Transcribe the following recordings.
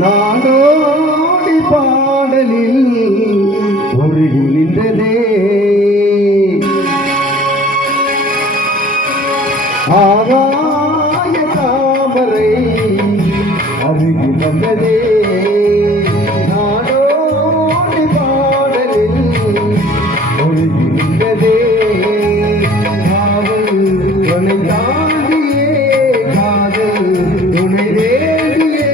நாடோடி பாடலில் உருகி நின்றதே ஆகாய தாமரை அருகி வந்ததே நாடோடி பாடலில் உருகி நின்றதே காதல் துணை தாண்டியே காதல் துணை தேடியே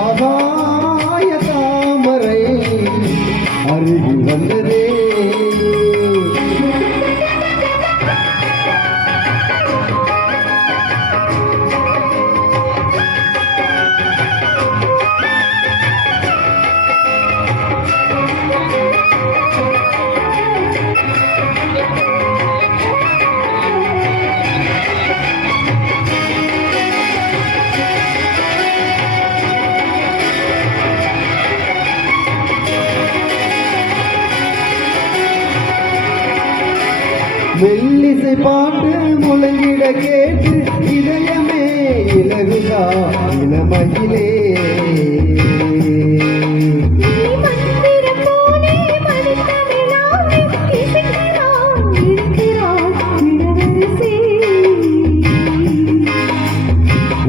ஆகாய தாமரை அருகில் வந்ததே மெல்லிசை பாட்டு முழங்கிட கேட்டு இதயமே இலகுதா இளமகிலே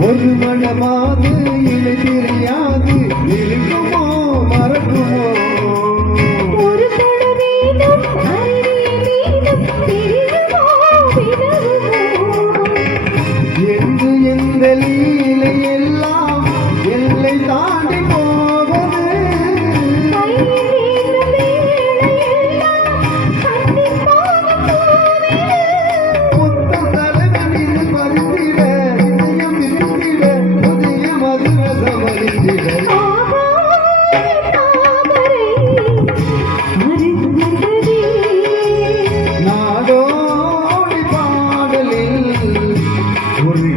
ஒரு மனமாது இணை தெரியாது இருக்குமோ மறக்குமோ லீலை எல்லாம் எல்லை தாண்டி போவது புத்தம் தலைவனில் பறித்திட இதயம் விரித்திட புதிய மதுரசம் அறிந்திட நாடோடி பாடலில் ஒரு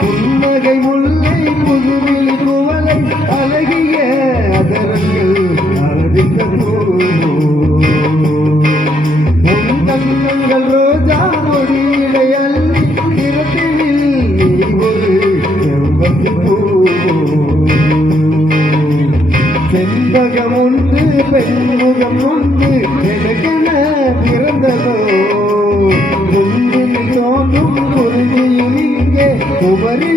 புன்னகை முல்லை புதுவிழி குவலை அழகிய அதரங்கள் அரவிந்த தங்கங்கள் ரோஜா மொழியிடை அள்ளி இரட்டினில் ஒரு செவ்வந்தி பூ செண்பகம் ஒன்று பெண்முகம் ஒன்று எனக்கென பிறந்ததோ தோன்றும் குருதியும் இங்கே குமரி